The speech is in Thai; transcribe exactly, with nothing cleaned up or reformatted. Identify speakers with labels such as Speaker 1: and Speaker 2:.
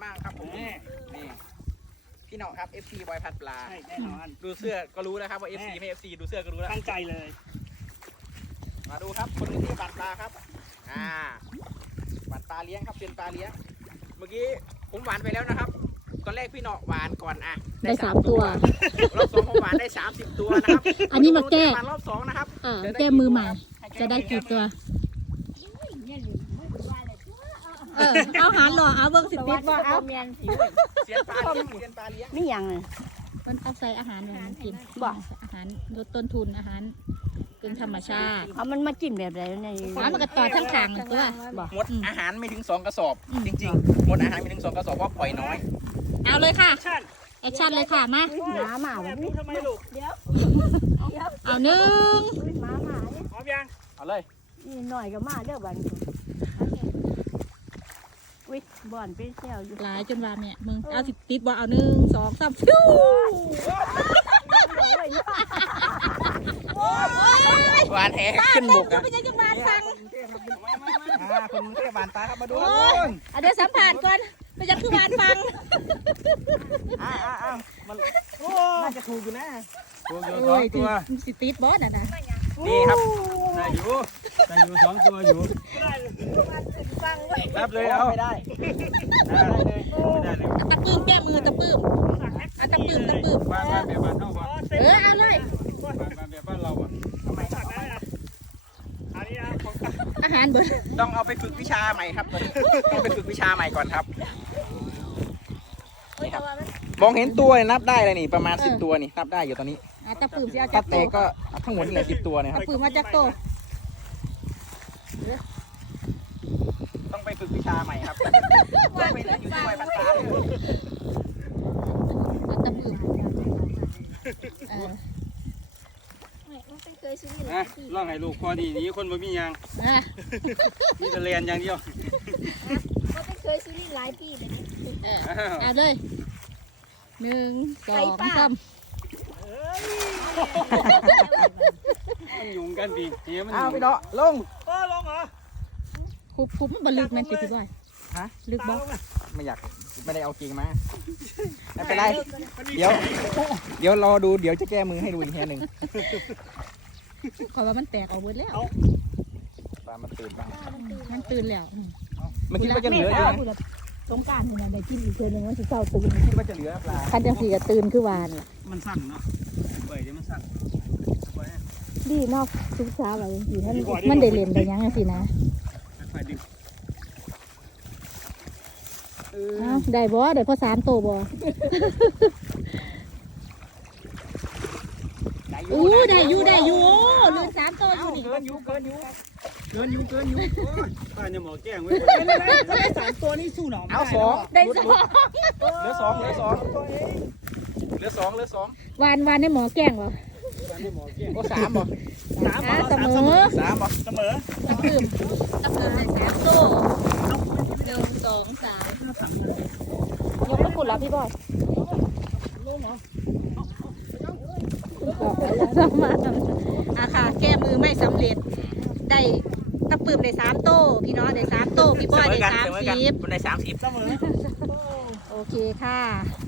Speaker 1: บ้างครับผมนี่พี่น้องครับ เอฟ ซี บอยพัดปลา
Speaker 2: ใช่แน่นอน
Speaker 1: ดูเสื้อก็รู้แล้วครับว่า เอฟ ซี ไม่ เอฟ ซี ดูเสื้อก็รู้แล้ว
Speaker 2: ตั้งใจเลย
Speaker 1: มาดูครับคนที่หวานปลาครับอ่าหวานปลาเลี้ยงครับเป็นปลาเลี้ยงเมื่อกี้ผมหวานไปแล้วนะครับตอนแรกพี่เนาะหวานก่อนอ่ะ
Speaker 3: ได้สามตัว
Speaker 1: รอบสองผมหวานได้สามสิบตัวนะครับ
Speaker 3: อันนี้มาแก้
Speaker 1: หวานรอบสองนะครับ
Speaker 3: เออแก้มือใหม่ จะได้กี่ตัว เออเอาหารหล่อเอาเบิ้งสิติดว่าเอา
Speaker 4: เมียนสิ
Speaker 1: เสียนปลาเลี้ยงเสียนปลาเลี้ยง
Speaker 4: ไม่ยังเลย
Speaker 3: มันเอาใส่อาหารหน่อยมันกิน
Speaker 4: บ่
Speaker 3: อาหารลดต้นทุนอาหารเป็นธรรมชาติ
Speaker 4: เอามันมาจิ้มแบบไหนเนี่ย
Speaker 3: หามันก็ต่อทั้งทางเลยตัว
Speaker 4: บ่
Speaker 1: หมดอาหารไม่ถึงสองกระสอบ
Speaker 3: อืม
Speaker 1: จริงๆหมดอาหารไม่ถึงสองกระสอบเพราะปล่อยน้อย
Speaker 3: เอาเลยค่ะ
Speaker 2: ชั่น
Speaker 3: แอคชั่นเลยค่ะมา
Speaker 4: หมาหมา
Speaker 2: แอ
Speaker 4: แบบ
Speaker 2: บดู
Speaker 4: นี้
Speaker 2: ทำไมลูก
Speaker 3: เอาหนึ่ง
Speaker 4: หมาหมาเนี่ย
Speaker 2: พร้อมยัง
Speaker 1: เอาเลย
Speaker 4: นี่หน่อยก็มาเด้อบันวิทบ่อนเป็นเซี่ยวอยู่
Speaker 3: หลายจนว่าเนี่ยมึงเอาสิติดว่าเอาหนึ่งสองสามฟิว
Speaker 1: หวานแหขึ้นบก
Speaker 3: ก็
Speaker 1: อ่ะ
Speaker 3: ไม่ใช่จังหวัดฟัง
Speaker 1: อ่าคนกรุงเทพหวานตาครับมาดูครับ
Speaker 3: โอ้ยเอาเดี๋ยวสัมผัสก่อนไม่ใช่คือหวานฟัง
Speaker 1: อ่าอ่าอ่ามันน่าจะถูกอยู่นะ
Speaker 5: ตัวอยู่ส
Speaker 3: โอ้
Speaker 5: อง
Speaker 3: ย
Speaker 5: ตัว
Speaker 3: สิติดบอสน่ะนะ
Speaker 1: นี่ครับ
Speaker 5: ได้อยู่ได้อยู่สองตัวอยู่
Speaker 1: รับเลยเอาไม่ได้
Speaker 5: ได้เลยไม่ได้เลย
Speaker 3: ตะปื้มแก้มือตะปื้มเอาตะปื้มตะปื้ม
Speaker 5: บ้านบ้านแบบบ้านเท่าบ้าน
Speaker 3: เออเอาเลย
Speaker 5: บ้านบ้านแบบบ้านเราอ่ะ
Speaker 2: สั่งได้นะอันนี้นะของกลาง
Speaker 3: อาหารเบิด
Speaker 1: ต้องเอาไปฝึกวิชาใหม่ครับตอนนี้ต้องไปฝึกวิชาใหม่ก่อนครับนี่ครับมองเห็นตัวเนี่ยนับได้เลยนี่ประมาณสิบตัวนี่นับได้อยู่ตอนนี้
Speaker 3: อ่ะตะปื้มสิเอา
Speaker 1: ถ้า
Speaker 3: จักโต
Speaker 1: เตะก็ทั้งหมดนี่แหละสิบตัวเนี่ยค
Speaker 3: ตะ
Speaker 1: รับ
Speaker 3: ปื้มมาจักโต
Speaker 1: ต้องไปฝึกวิชาใหม่ครับต้องไปเรียนอยู่ที่ไวพันตาเลย
Speaker 3: เอาตะปื้มเออ
Speaker 4: มันเคยซื้อ
Speaker 5: นะล่องให้ลูกพอดีนี้คนบ่มียาง
Speaker 3: อ่ะ
Speaker 5: มีแต่เรียนอย่างเดียว
Speaker 4: มันเคยซื้อหลายปีเลย
Speaker 3: เออ
Speaker 5: อ้าว
Speaker 3: เอาเลยหนึ่งสองสาม
Speaker 5: มันยุ่งกันดีเฮ้ยมัน
Speaker 1: อ้าว
Speaker 5: ยุ่ง
Speaker 1: พี่เนาะลง
Speaker 2: เออลงเหรอ
Speaker 3: คุบคุบมันบลึกแมันสิพี่บอย
Speaker 1: ฮะ
Speaker 3: ลึกบ่
Speaker 2: ลงอ่ะ
Speaker 1: ไม่อยากไม่ได้เอาเกงมาไม่เป็นไร เดี๋ยว เดี๋ยวรอดูเดี๋ยวจะแก้มือให้ดูอีกทีหนึ่ง
Speaker 3: ขอยว่ามันแตกออกเบิดแล้ว
Speaker 1: ปลามันตื่นบ้าง
Speaker 3: มันตื่นแล้วอืม
Speaker 1: เมื่อกี้ว่าจะเหลืออยู่นะ
Speaker 3: สงการเนี่ยได้กินอีกเทื่อนึงว่าสิเช้าตื่น
Speaker 1: คิดว่าจะเหลือปลา
Speaker 3: คันจังสีก็ตื่นคือวานล่ะ
Speaker 5: มันสั่นเนาะเปิดเดี๋ยวมันสั่น
Speaker 3: ดีนอกทุกเช้าว่าจังซี่มันมันได้เล่นได้หยังจังซี่นะ
Speaker 5: ค่อยๆดึง
Speaker 3: อ้าวได้บ่ได้พอสามโตบ่
Speaker 1: ได้อยู่
Speaker 3: อู้ได้อยู่ได้อยู่โอ้เหลือสามโตอยู่นี่
Speaker 1: เกินอยู่เกินอยู่
Speaker 5: เกินอยู่เกินอยู่โอ้ยป้าจะหมอแกล้งไว้
Speaker 2: เป็นไรถ้าได้สามตัวนี่สู้หนอง
Speaker 1: เอาสอง
Speaker 3: ได้สอง
Speaker 1: เหลือสองเหลือสองเหลือสองเหลือสอง
Speaker 3: วานวานได้หมอแกล้งบ่
Speaker 5: ป้าจะหมอแกล้ง
Speaker 1: โอ้สามบ่
Speaker 2: สาม
Speaker 3: อ่า
Speaker 2: เหรอ
Speaker 3: เส
Speaker 2: สาม
Speaker 3: ม
Speaker 2: เสม
Speaker 3: อ
Speaker 2: อ
Speaker 1: สามบ่
Speaker 2: เสมอ
Speaker 3: ตะปืมตะปืมได้สามโตหนึ่งสองสามยกตะกุดแล้วพี่บอยมาอาค่ะแก้มือไม่สำเร็จ ได้ตะปืมได้สามโตพี่น้องได้สามโตพี่บอยได้สาม
Speaker 1: เสมอ
Speaker 3: สิ
Speaker 1: กัน
Speaker 3: บ
Speaker 1: คุณได้สามสิบ
Speaker 2: เสมอ
Speaker 3: โอเคค่ะ